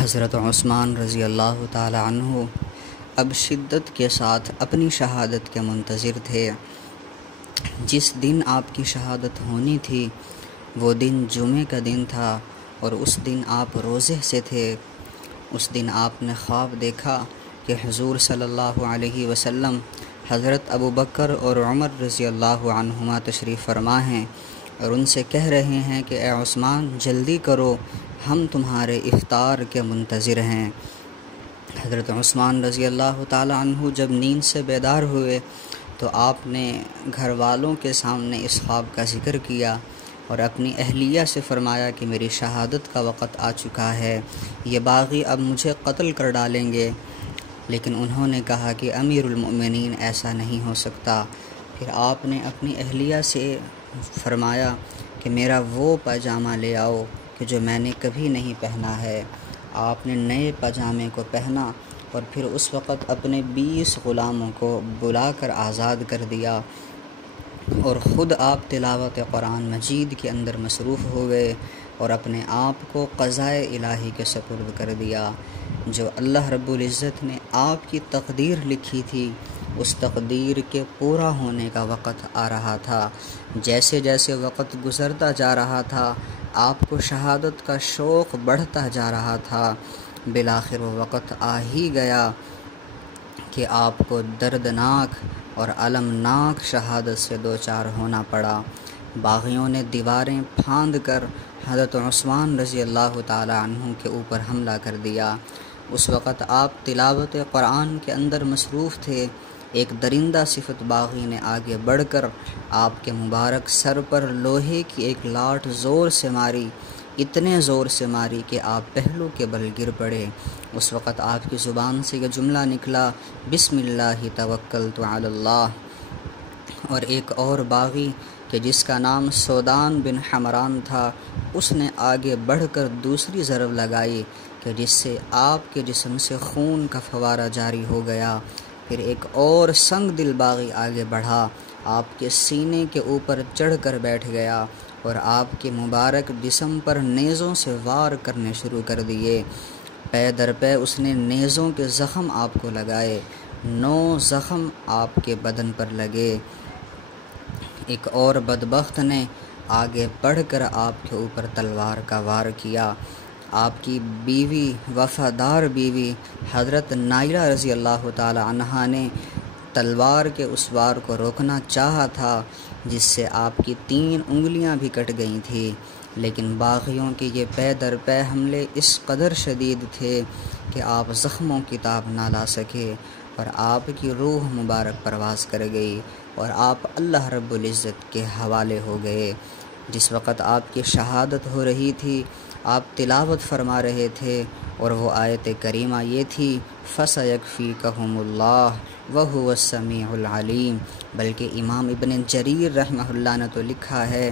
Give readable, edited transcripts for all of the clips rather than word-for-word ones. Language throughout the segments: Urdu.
حضرت عثمان رضی اللہ تعالی عنہ اب شدت کے ساتھ اپنی شہادت کے منتظر تھے۔ جس دن آپ کی شہادت ہونی تھی وہ دن جمعے کا دن تھا اور اس دن آپ روزے سے تھے۔ اس دن آپ نے خواب دیکھا کہ حضور صلی اللہ علیہ وسلم حضرت ابوبکر اور عمر رضی اللہ عنہما تشریف فرما ہیں اور ان سے کہہ رہے ہیں کہ اے عثمان جلدی کرو، ہم تمہارے افطار کے منتظر ہیں۔ حضرت عثمان رضی اللہ تعالی عنہ جب نیند سے بیدار ہوئے تو آپ نے گھر والوں کے سامنے اس خواب کا ذکر کیا اور اپنی اہلیہ سے فرمایا کہ میری شہادت کا وقت آ چکا ہے، یہ باغی اب مجھے قتل کر ڈالیں گے۔ لیکن انہوں نے کہا کہ امیر المؤمنین ایسا نہیں ہو سکتا۔ پھر آپ نے اپنی اہلیہ سے فرمایا کہ میرا وہ پاجامہ لے آؤ کہ جو میں نے کبھی نہیں پہنا ہے۔ آپ نے نئے پاجامے کو پہنا اور پھر اس وقت اپنے 20 غلاموں کو بلا کر آزاد کر دیا اور خود آپ تلاوت قرآن مجید کے اندر مصروف ہو گئے اور اپنے آپ کو قضائے الہی کے سپرد کر دیا۔ جو اللہ رب العزت نے آپ کی تقدیر لکھی تھی اس تقدیر کے پورا ہونے کا وقت آ رہا تھا۔ جیسے جیسے وقت گزرتا جا رہا تھا آپ کو شہادت کا شوق بڑھتا جا رہا تھا۔ بالآخر وہ وقت آ ہی گیا کہ آپ کو دردناک اور المناک شہادت سے دوچار ہونا پڑا۔ باغیوں نے دیواریں پھاند کر حضرت عثمان رضی اللہ تعالی عنہ کے اوپر حملہ کر دیا۔ اس وقت آپ تلاوت قرآن کے اندر مصروف تھے۔ ایک درندہ صفت باغی نے آگے بڑھ کر آپ کے مبارک سر پر لوہے کی ایک لاٹ زور سے ماری، اتنے زور سے ماری کہ آپ پہلو کے بل گر پڑے۔ اس وقت آپ کی زبان سے یہ جملہ نکلا، بسم اللہ توکلت علی اللہ۔ اور ایک اور باغی کہ جس کا نام سودان بن حمران تھا اس نے آگے بڑھ کر دوسری ضرب لگائی کہ جس سے آپ کے جسم سے خون کا فوارہ جاری ہو گیا۔ پھر ایک اور سنگ دل باغی آگے بڑھا، آپ کے سینے کے اوپر چڑھ کر بیٹھ گیا اور آپ کے مبارک جسم پر نیزوں سے وار کرنے شروع کر دیے۔ پے در پے اس نے نیزوں کے زخم آپ کو لگائے، 9 زخم آپ کے بدن پر لگے۔ ایک اور بدبخت نے آگے بڑھ کر آپ کے اوپر تلوار کا وار کیا۔ آپ کی بیوی، وفادار بیوی حضرت نائلہ رضی اللہ تعالی عنہا نے تلوار کے اس وار کو روکنا چاہا تھا جس سے آپ کی 3 انگلیاں بھی کٹ گئی تھیں، لیکن باغیوں کے یہ پے در پے حملے اس قدر شدید تھے کہ آپ زخموں کی تاب نہ لا سکے اور آپ کی روح مبارک پرواز کر گئی اور آپ اللہ رب العزت کے حوالے ہو گئے۔ جس وقت آپ کی شہادت ہو رہی تھی آپ تلاوت فرما رہے تھے اور وہ آیت کریمہ یہ تھی، فَسَيَكْفِيكَهُمُ اللَّهُ وَهُوَ السَّمِيعُ الْعَلِيمُ۔ بلکہ امام ابن جریر رحمہ اللہ نے تو لکھا ہے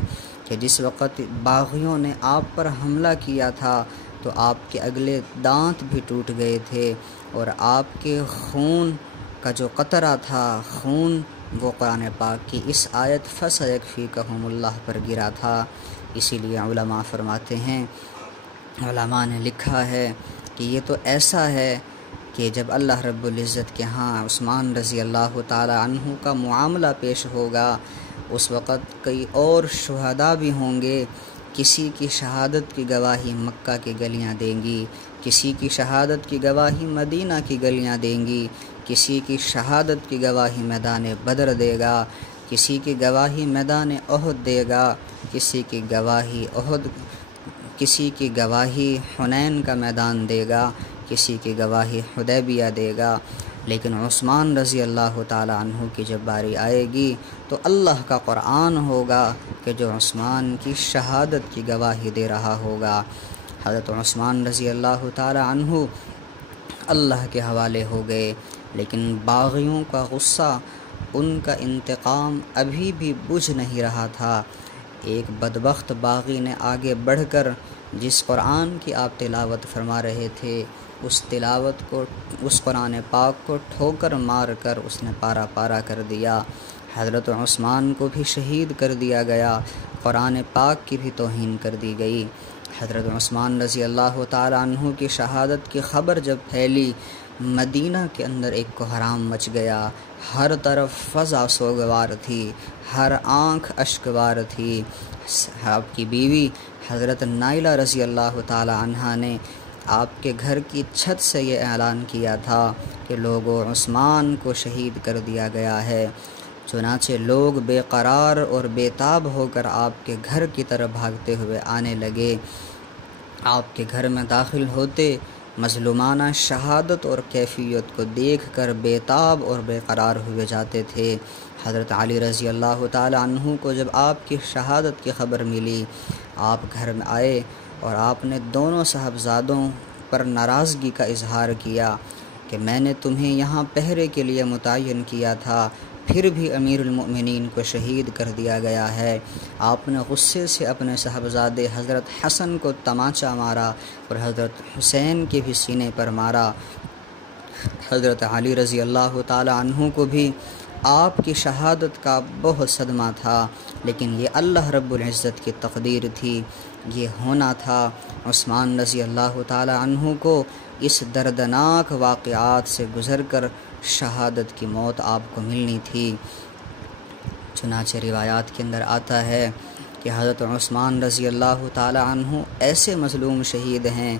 کہ جس وقت باغیوں نے آپ پر حملہ کیا تھا تو آپ کے اگلے دانت بھی ٹوٹ گئے تھے اور آپ کے خون کا جو قطرہ تھا خون وہ قرآن پاک کی اس آیت فَسَيَكْفِيكَهُمُ اللَّهُ پر گرا تھا۔ اسی لیے علماء فرماتے ہیں، علماء نے لکھا ہے کہ یہ تو ایسا ہے کہ جب اللہ رب العزت کے ہاں عثمان رضی اللہ تعالی عنہ کا معاملہ پیش ہوگا اس وقت کئی اور شہداء بھی ہوں گے۔ کسی کی شہادت کی گواہی مکہ کی گلیاں دیں گی، کسی کی شہادت کی گواہی مدینہ کی گلیاں دیں گی، کسی کی شہادت کی گواہی میدان بدر دے گا، کسی کی گواہی میدان احد دے گا، کسی کی گواہی حنین کا میدان دے گا، کسی کی گواہی حدیبیہ دے گا۔ لیکن عثمان رضی اللہ تعالی عنہ کی جب باری آئے گی تو اللہ کا قرآن ہوگا کہ جو عثمان کی شہادت کی گواہی دے رہا ہوگا۔ حضرت عثمان رضی اللہ تعالی عنہ اللہ کے حوالے ہو گئے، لیکن باغیوں کا غصہ، ان کا انتقام ابھی بھی بجھ نہیں رہا تھا۔ ایک بدبخت باغی نے آگے بڑھ کر جس قرآن کی آپ تلاوت فرما رہے تھے اس قرآن پاک کو ٹھوکر مار کر اس نے پارا پارا کر دیا۔ حضرت عثمان کو بھی شہید کر دیا گیا، قرآن پاک کی بھی توہین کر دی گئی۔ حضرت عثمان رضی اللہ تعالیٰ عنہ کی شہادت کی خبر جب پھیلی، مدینہ کے اندر ایک کوہرام مچ گیا، ہر طرف فضا سوگوار تھی، ہر آنکھ اشکبار تھی۔ آپ کی بیوی حضرت نائلہ رضی اللہ تعالیٰ عنہ نے آپ کے گھر کی چھت سے یہ اعلان کیا تھا کہ لوگوں، عثمان کو شہید کر دیا گیا ہے۔ چنانچہ لوگ بے قرار اور بے تاب ہو کر آپ کے گھر کی طرف بھاگتے ہوئے آنے لگے۔ آپ کے گھر میں داخل ہوتے مظلومانہ شہادت اور کیفیت کو دیکھ کر بے تاب اور بے قرار ہوئے جاتے تھے۔ حضرت علی رضی اللہ تعالیٰ عنہ کو جب آپ کی شہادت کی خبر ملی، آپ گھر میں آئے اور آپ نے دونوں صاحبزادوں پر ناراضگی کا اظہار کیا کہ میں نے تمہیں یہاں پہرے کے لیے متعین کیا تھا، پھر بھی امیر المؤمنین کو شہید کر دیا گیا ہے۔ آپ نے غصے سے اپنے صاحبزادے حضرت حسن کو تمانچہ مارا اور حضرت حسین کے بھی سینے پر مارا۔ حضرت علی رضی اللہ تعالی عنہ کو بھی آپ کی شہادت کا بہت صدمہ تھا، لیکن یہ اللہ رب العزت کی تقدیر تھی، یہ ہونا تھا۔ عثمان رضی اللہ تعالی عنہ کو اس دردناک واقعات سے گزر کر شہادت کی موت آپ کو ملنی تھی۔ چنانچہ روایات کے اندر آتا ہے کہ حضرت عثمان رضی اللہ تعالی عنہ ایسے مظلوم شہید ہیں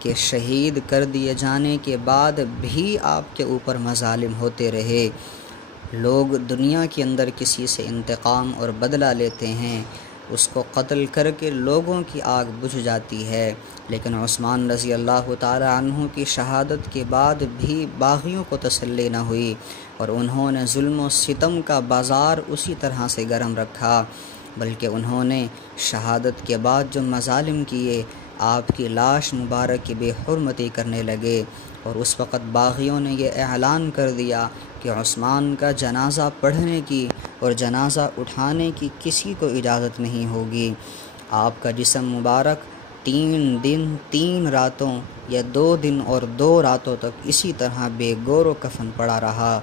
کہ شہید کر دیے جانے کے بعد بھی آپ کے اوپر مظالم ہوتے رہے۔ لوگ دنیا کے اندر کسی سے انتقام اور بدلہ لیتے ہیں، اس کو قتل کر کے لوگوں کی آگ بجھ جاتی ہے، لیکن عثمان رضی اللہ تعالی عنہ کی شہادت کے بعد بھی باغیوں کو تسلی نہ ہوئی اور انہوں نے ظلم و ستم کا بازار اسی طرح سے گرم رکھا، بلکہ انہوں نے شہادت کے بعد جو مظالم کیے، آپ کی لاش مبارک کی بے حرمتی کرنے لگے، اور اس وقت باغیوں نے یہ اعلان کر دیا کہ عثمان کا جنازہ پڑھنے کی اور جنازہ اٹھانے کی کسی کو اجازت نہیں ہوگی۔ آپ کا جسم مبارک 3 دن 3 راتوں یا 2 دن اور 2 راتوں تک اسی طرح بے گور و کفن پڑا رہا۔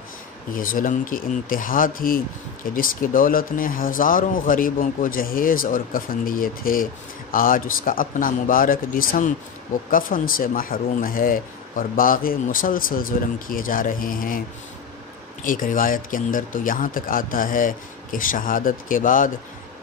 یہ ظلم کی انتہا تھی کہ جس کی دولت نے ہزاروں غریبوں کو جہیز اور کفن دیے تھے، آج اس کا اپنا مبارک جسم وہ کفن سے محروم ہے اور باغی مسلسل ظلم کیے جا رہے ہیں۔ ایک روایت کے اندر تو یہاں تک آتا ہے کہ شہادت کے بعد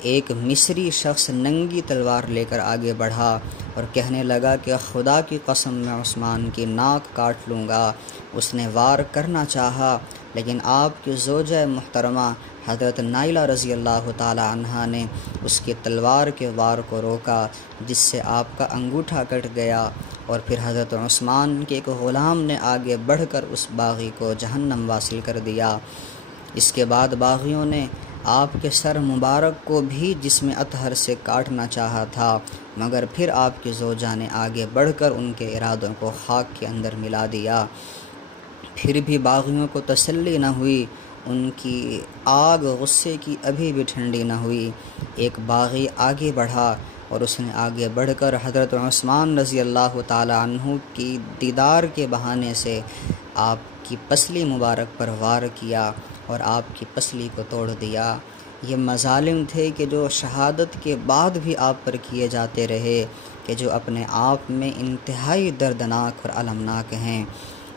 ایک مصری شخص ننگی تلوار لے کر آگے بڑھا اور کہنے لگا کہ خدا کی قسم میں عثمان کی ناک کاٹ لوں گا۔ اس نے وار کرنا چاہا، لیکن آپ کی زوجہ محترمہ حضرت نائلہ رضی اللہ تعالی عنہ نے اس کی تلوار کے وار کو روکا، جس سے آپ کا انگوٹھا کٹ گیا، اور پھر حضرت عثمان کے ایک غلام نے آگے بڑھ کر اس باغی کو جہنم واصل کر دیا۔ اس کے بعد باغیوں نے آپ کے سر مبارک کو بھی جسم اطہر سے کاٹنا چاہا تھا، مگر پھر آپ کی زوجہ نے آگے بڑھ کر ان کے ارادوں کو خاک کے اندر ملا دیا۔ پھر بھی باغیوں کو تسلی نہ ہوئی، ان کی آگ غصے کی ابھی بھی ٹھنڈی نہ ہوئی۔ ایک باغی آگے بڑھا اور اس نے آگے بڑھ کر حضرت عثمان رضی اللہ تعالی عنہ کی دیدار کے بہانے سے آپ کی پسلی مبارک پر وار کیا اور آپ کی پسلی کو توڑ دیا۔ یہ مظالم تھے کہ جو شہادت کے بعد بھی آپ پر کیے جاتے رہے، کہ جو اپنے آپ میں انتہائی دردناک اور المناک ہیں۔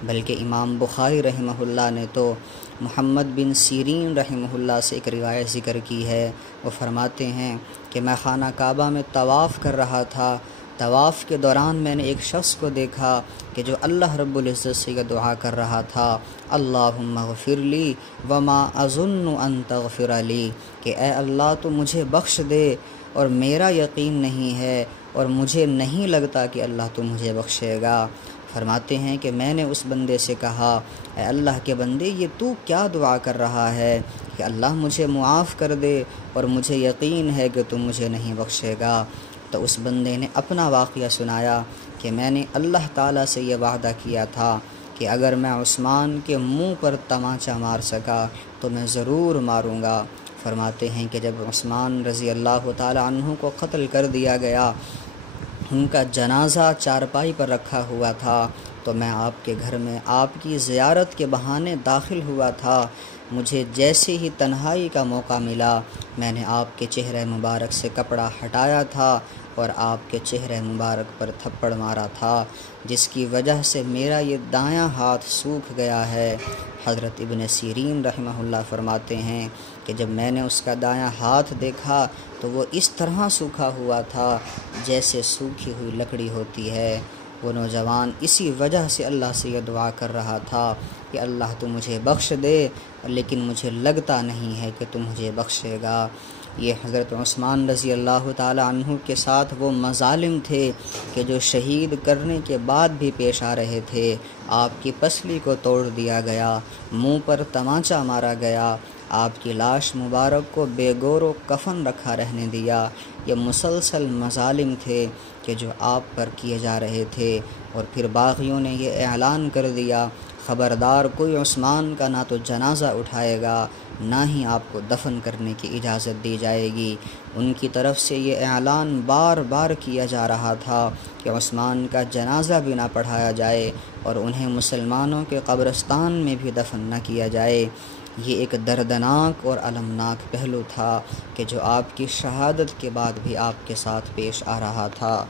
بلکہ امام بخاری رحمہ اللہ نے تو محمد بن سیرین رحمہ اللہ سے ایک روایت ذکر کی ہے۔ وہ فرماتے ہیں کہ میں خانہ کعبہ میں طواف کر رہا تھا، طواف کے دوران میں نے ایک شخص کو دیکھا کہ جو اللہ رب العزت سے یہ دعا کر رہا تھا، اللہم اغفر لی وما اظن ان تغفر لی، کہ اے اللہ تو مجھے بخش دے اور میرا یقین نہیں ہے اور مجھے نہیں لگتا کہ اللہ تو مجھے بخشے گا۔ فرماتے ہیں کہ میں نے اس بندے سے کہا، اے اللہ کے بندے، یہ تو کیا دعا کر رہا ہے کہ اللہ مجھے معاف کر دے اور مجھے یقین ہے کہ تو مجھے نہیں بخشے گا۔ تو اس بندے نے اپنا واقعہ سنایا کہ میں نے اللہ تعالیٰ سے یہ وعدہ کیا تھا کہ اگر میں عثمان کے منہ پر تمانچہ مار سکا تو میں ضرور ماروں گا۔ فرماتے ہیں کہ جب عثمان رضی اللہ تعالی عنہ کو قتل کر دیا گیا، ان کا جنازہ چارپائی پر رکھا ہوا تھا، تو میں آپ کے گھر میں آپ کی زیارت کے بہانے داخل ہوا تھا۔ مجھے جیسے ہی تنہائی کا موقع ملا، میں نے آپ کے چہرے مبارک سے کپڑا ہٹایا تھا اور آپ کے چہرے مبارک پر تھپڑ مارا تھا، جس کی وجہ سے میرا یہ دایاں ہاتھ سوکھ گیا ہے۔ حضرت ابن سیرین رحمہ اللہ فرماتے ہیں کہ جب میں نے اس کا دایاں ہاتھ دیکھا تو وہ اس طرح سوکھا ہوا تھا جیسے سوکھی ہوئی لکڑی ہوتی ہے۔ وہ نوجوان اسی وجہ سے اللہ سے یہ دعا کر رہا تھا کہ اللہ تو مجھے بخش دے، لیکن مجھے لگتا نہیں ہے کہ تو مجھے بخشے گا۔ یہ حضرت عثمان رضی اللہ تعالی عنہ کے ساتھ وہ مظالم تھے کہ جو شہید کرنے کے بعد بھی پیش آ رہے تھے۔ آپ کی پسلی کو توڑ دیا گیا، منہ پر تمانچہ مارا گیا، آپ کی لاش مبارک کو بے گور و کفن رکھا رہنے دیا۔ یہ مسلسل مظالم تھے کہ جو آپ پر کیے جا رہے تھے، اور پھر باغیوں نے یہ اعلان کر دیا، خبردار کوئی عثمان کا نہ تو جنازہ اٹھائے گا، نہ ہی آپ کو دفن کرنے کی اجازت دی جائے گی۔ ان کی طرف سے یہ اعلان بار بار کیا جا رہا تھا کہ عثمان کا جنازہ بھی نہ پڑھایا جائے اور انہیں مسلمانوں کے قبرستان میں بھی دفن نہ کیا جائے۔ یہ ایک دردناک اور المناک پہلو تھا کہ جو آپ کی شہادت کے بعد بھی آپ کے ساتھ پیش آ رہا تھا۔